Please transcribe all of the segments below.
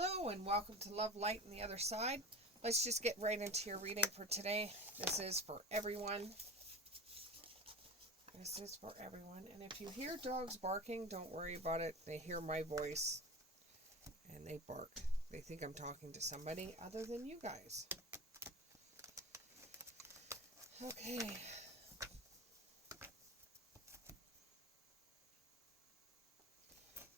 Hello and welcome to Love, Light, and the Other Side. Let's just get right into your reading for today. This is for everyone. This is for everyone. And if you hear dogs barking, don't worry about it. They hear my voice and they bark. They think I'm talking to somebody other than you guys. Okay.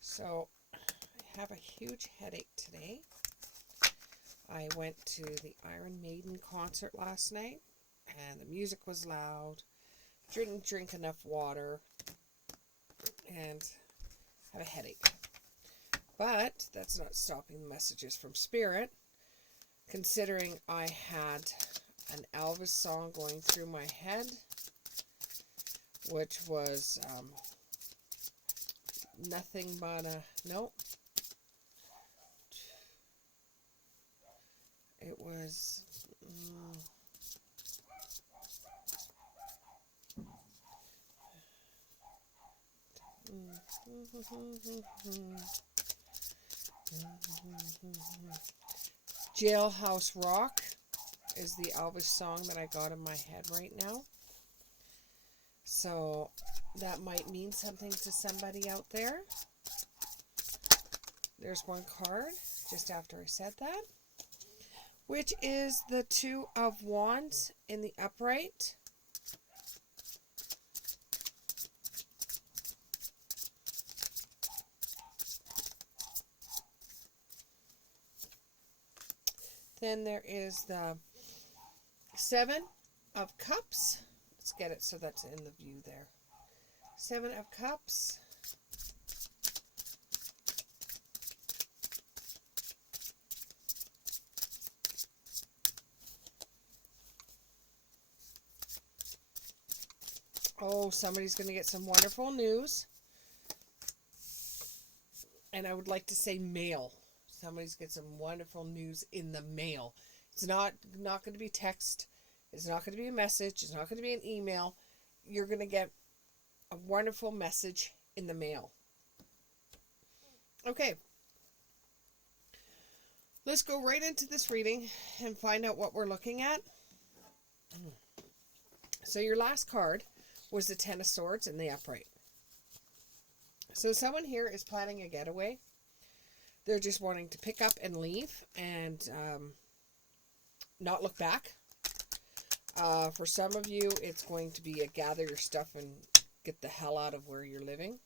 So, I have a huge headache today. I went to the Iron Maiden concert last night, and the music was loud. Didn't drink enough water, and have a headache. But that's not stopping the messages from Spirit, considering I had an Elvis song going through my head, which was nothing but a... Nope. It was... Jailhouse Rock is the Elvis song that I got in my head right now. So that might mean something to somebody out there. There's one card just after I said that, which is the Two of Wands in the upright. Then there is the Seven of Cups. Let's get it so that's in the view there. Seven of Cups. Oh, somebody's going to get some wonderful news. And I would like to say mail. Somebody's get some wonderful news in the mail. It's not going to be text. It's not going to be a message. It's not going to be an email. You're going to get a wonderful message in the mail. Okay. Let's go right into this reading and find out what we're looking at. So your last card was the Ten of Swords in the upright. So someone here is planning a getaway. They're just wanting to pick up and leave and not look back. For some of you, it's going to be a gather your stuff and get the hell out of where you're living,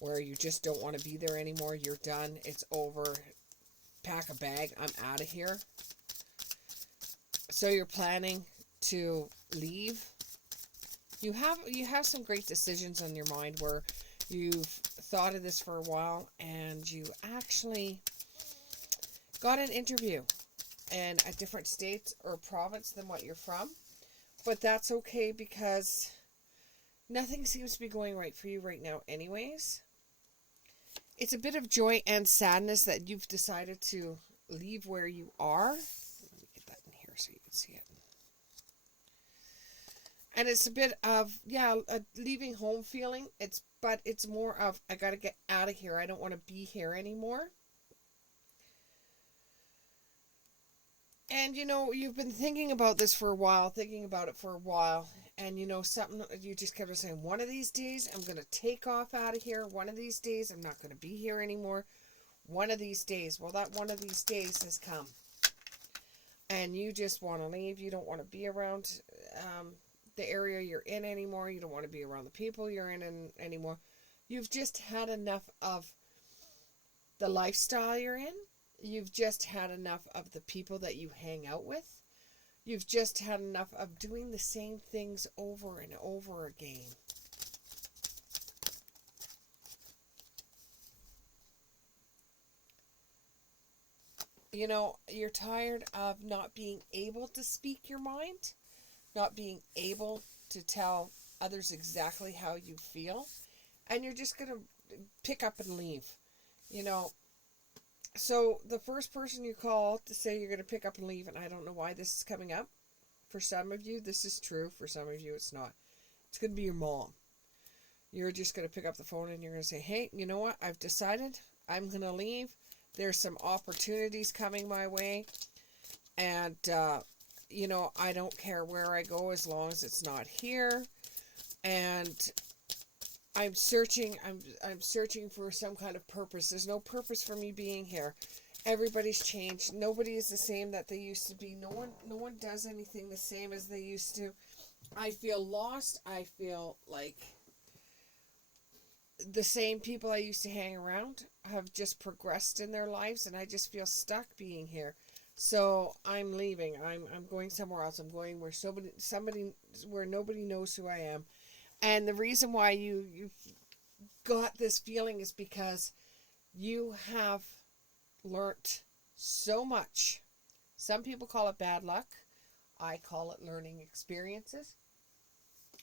where you just don't want to be there anymore. You're done. It's over. Pack a bag. I'm out of here. So you're planning to leave. You have some great decisions on your mind where you've thought of this for a while and you actually got an interview in a different state or province than what you're from. But that's okay because nothing seems to be going right for you right now anyways. It's a bit of joy and sadness that you've decided to leave where you are. Let me get that in here so you can see it. And it's a bit of, a leaving home feeling. But it's more of, I got to get out of here. I don't want to be here anymore. And, you've been thinking about this for a while, And, something you just kept on saying, one of these days, I'm going to take off out of here. One of these days, I'm not going to be here anymore. One of these days. Well, that one of these days has come. And you just want to leave. You don't want to be around the area you're in anymore. You don't want to be around the people you're in anymore. You've just had enough of the lifestyle you're in. You've just had enough of the people that you hang out with. You've just had enough of doing the same things over and over again. You're tired of not being able to speak your mind. Not being able to tell others exactly how you feel. And you're just going to pick up and leave. So the first person you call to say you're going to pick up and leave, and I don't know why this is coming up. For some of you, this is true. For some of you, it's not. It's going to be your mom. You're just going to pick up the phone and you're going to say, hey, you know what? I've decided I'm going to leave. There's some opportunities coming my way. And, you know, I don't care where I go as long as it's not here. And I'm searching for some kind of purpose. There's no purpose for me being here. Everybody's changed. Nobody is the same that they used to be. No one does anything the same as they used to. I feel lost. I feel like the same people I used to hang around have just progressed in their lives, and I just feel stuck being here. So I'm leaving. I'm going somewhere else. I'm going where somebody where nobody knows who I am. And the reason why you got this feeling is because you have learnt so much. Some people call it bad luck. I call it learning experiences.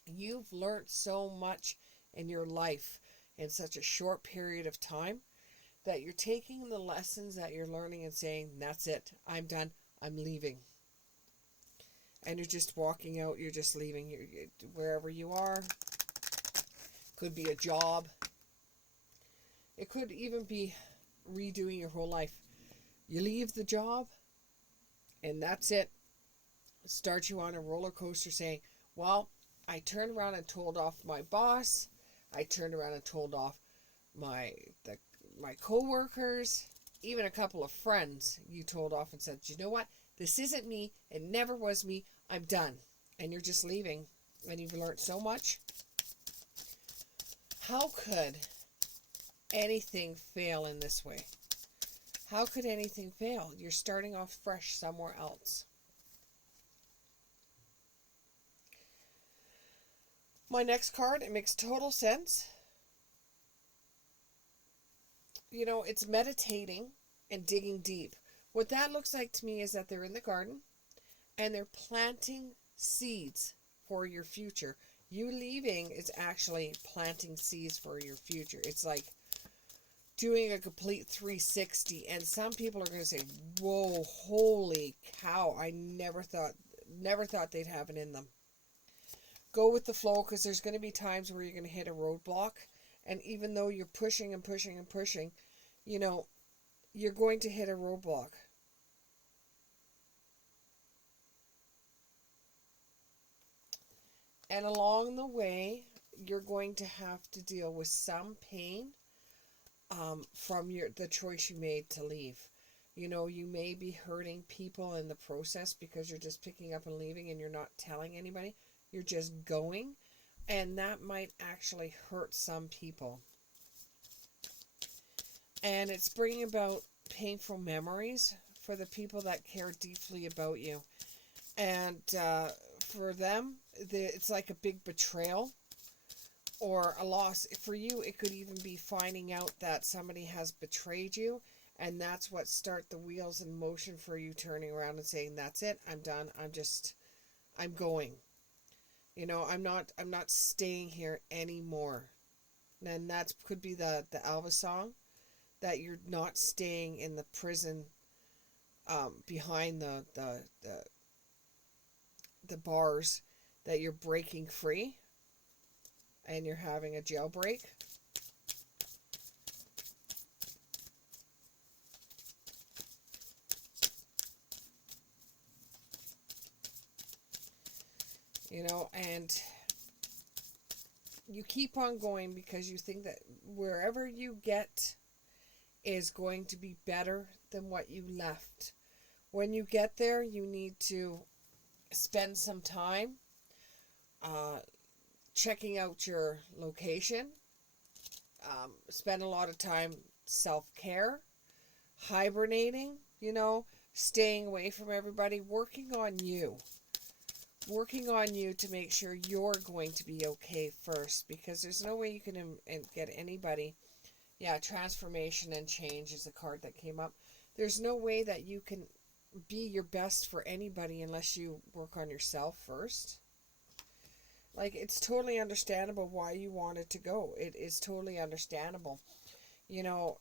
You've learnt so much in your life in such a short period of time that you're taking the lessons that you're learning and saying, that's it, I'm done, I'm leaving. And you're just walking out, you're just leaving wherever you are. Could be a job. It could even be redoing your whole life. You leave the job, and that's it. Start you on a roller coaster saying, well, I turned around and told off my boss. I turned around and told off my co-workers, even a couple of friends you told off and said, you know what? This isn't me. It never was me. I'm done. And you're just leaving. And you've learned so much. How could anything fail in this way? How could anything fail? You're starting off fresh somewhere else. My next card, it makes total sense. You know, it's meditating and digging deep. What that looks like to me is that they're in the garden and they're planting seeds for your future. You leaving is actually planting seeds for your future. It's like doing a complete 360. And some people are going to say, whoa, holy cow, I never thought they'd have it in them. Go with the flow, because there's going to be times where you're going to hit a roadblock. And even though you're pushing and pushing and pushing, you know, you're going to hit a roadblock. And along the way, you're going to have to deal with some pain from the choice you made to leave. You know, you may be hurting people in the process because you're just picking up and leaving and you're not telling anybody. You're just going. And that might actually hurt some people. And it's bringing about painful memories for the people that care deeply about you. And for them, it's like a big betrayal or a loss. For you, it could even be finding out that somebody has betrayed you. And that's what start the wheels in motion for you turning around and saying, that's it, I'm done, I'm going. You know, I'm not staying here anymore. And that could be the Elvis song, that you're not staying in the prison behind the bars, that you're breaking free and you're having a jailbreak. You know, and you keep on going because you think that wherever you get is going to be better than what you left. When you get there, you need to spend some time checking out your location. Spend a lot of time self-care, hibernating, you know, staying away from everybody, working on you to make sure you're going to be okay first, because there's no way you can get anybody. Yeah, transformation and change is the card that came up. There's no way that you can be your best for anybody unless you work on yourself first. Like, it's totally understandable why you wanted to go. It is totally understandable. You know,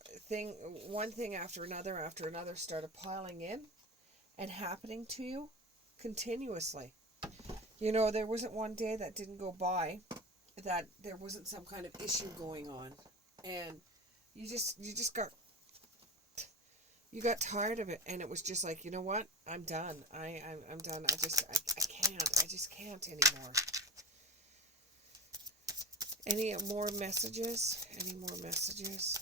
one thing after another started piling in and happening to you continuously. You know, there wasn't one day that didn't go by that there wasn't some kind of issue going on. And you just got You got tired of it, and it was just like, you know what? I'm done. I'm done. I can't. I just can't anymore. Any more messages? Any more messages?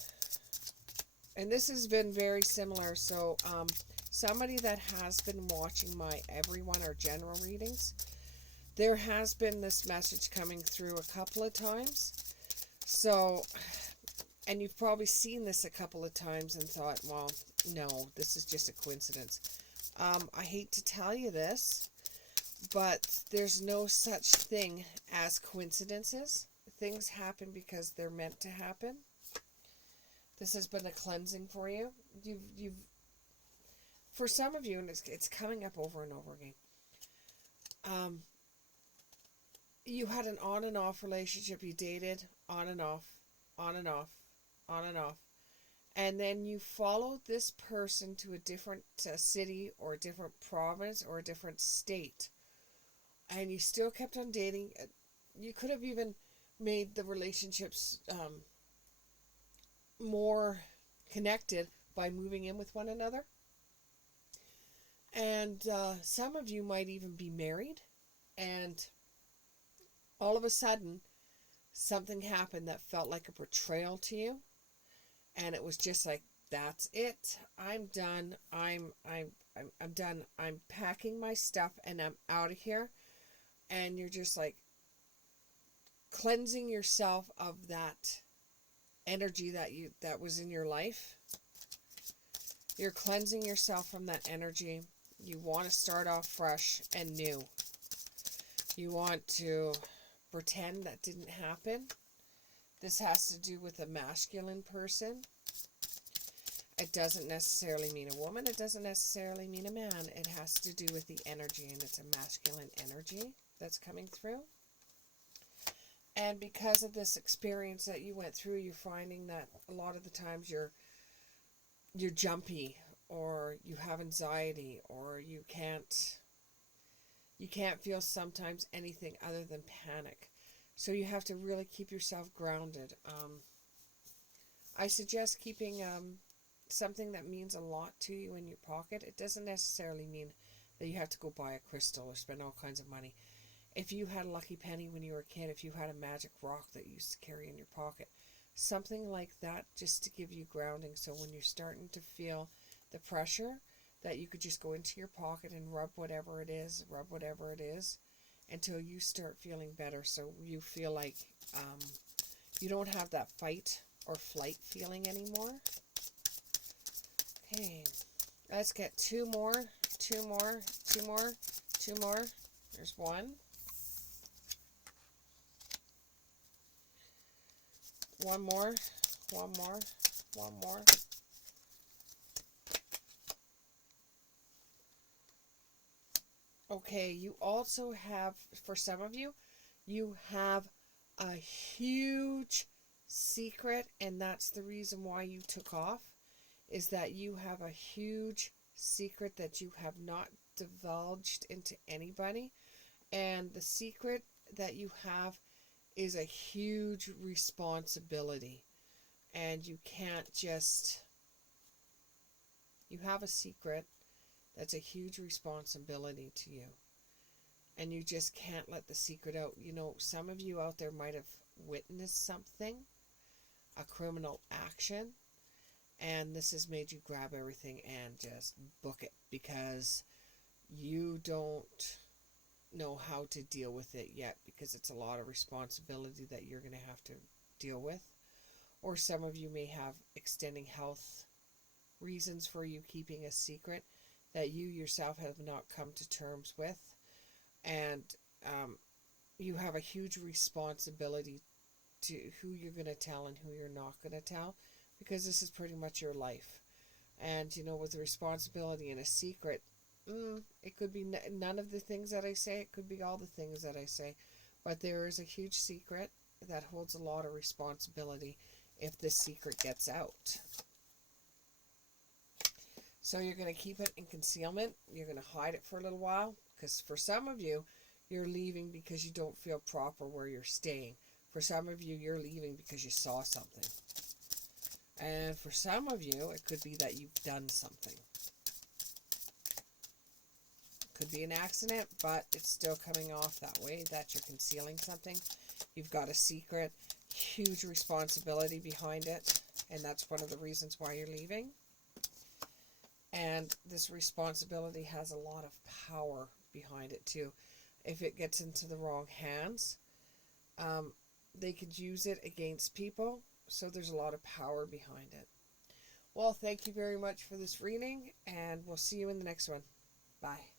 And this has been very similar. So, somebody that has been watching my everyone or general readings, there has been this message coming through a couple of times. So, and you've probably seen this a couple of times and thought, well, no, this is just a coincidence. I hate to tell you this, but there's no such thing as coincidences. Things happen because they're meant to happen. This has been a cleansing for you. You've for some of you, and it's coming up over and over again. You had an on and off relationship. You dated on and off, on and off, on and off. And then you followed this person to a different city or a different province or a different state. And you still kept on dating. You could have even made the relationships more connected by moving in with one another. And some of you might even be married. And all of a sudden, something happened that felt like a betrayal to you. And it was just like, that's it. I'm done. I'm done. I'm packing my stuff and I'm out of here. And you're just like cleansing yourself of that energy that was in your life. You're cleansing yourself from that energy. You want to start off fresh and new. You want to pretend that didn't happen. This has to do with a masculine person. It doesn't necessarily mean a woman. It doesn't necessarily mean a man. It has to do with the energy, and it's a masculine energy that's coming through. And because of this experience that you went through, you're finding that a lot of the times you're jumpy, or you have anxiety, or you can't feel sometimes anything other than panic. So you have to really keep yourself grounded. I suggest keeping something that means a lot to you in your pocket. It doesn't necessarily mean that you have to go buy a crystal or spend all kinds of money. If you had a lucky penny when you were a kid, if you had a magic rock that you used to carry in your pocket, something like that, just to give you grounding. So when you're starting to feel the pressure, that you could just go into your pocket and rub whatever it is until you start feeling better. So you feel like you don't have that fight or flight feeling anymore. Okay, let's get two more. There's one. One more. Okay, you also have, for some of you, you have a huge secret, and that's the reason why you took off, is that you have a huge secret that you have not divulged into anybody. And the secret that you have is a huge responsibility. And you can't just... You have a secret that's a huge responsibility to you. And you just can't let the secret out. You know, some of you out there might have witnessed something, a criminal action, and this has made you grab everything and just book it because you don't know how to deal with it yet, because it's a lot of responsibility that you're going to have to deal with. Or some of you may have extending health reasons for you keeping a secret that you yourself have not come to terms with. And you have a huge responsibility to who you're going to tell and who you're not going to tell, because this is pretty much your life. And, you know, with a responsibility and a secret, it could be none of the things that I say. It could be all the things that I say. But there is a huge secret that holds a lot of responsibility if this secret gets out. So you're going to keep it in concealment. You're going to hide it for a little while, because for some of you, you're leaving because you don't feel proper where you're staying. For some of you, you're leaving because you saw something. And for some of you, it could be that you've done something. Could be an accident, but it's still coming off that way, that you're concealing something. You've got a secret, huge responsibility behind it, and that's one of the reasons why you're leaving. And this responsibility has a lot of power behind it too. If it gets into the wrong hands, they could use it against people, so there's a lot of power behind it. Well, thank you very much for this reading, and we'll see you in the next one. Bye.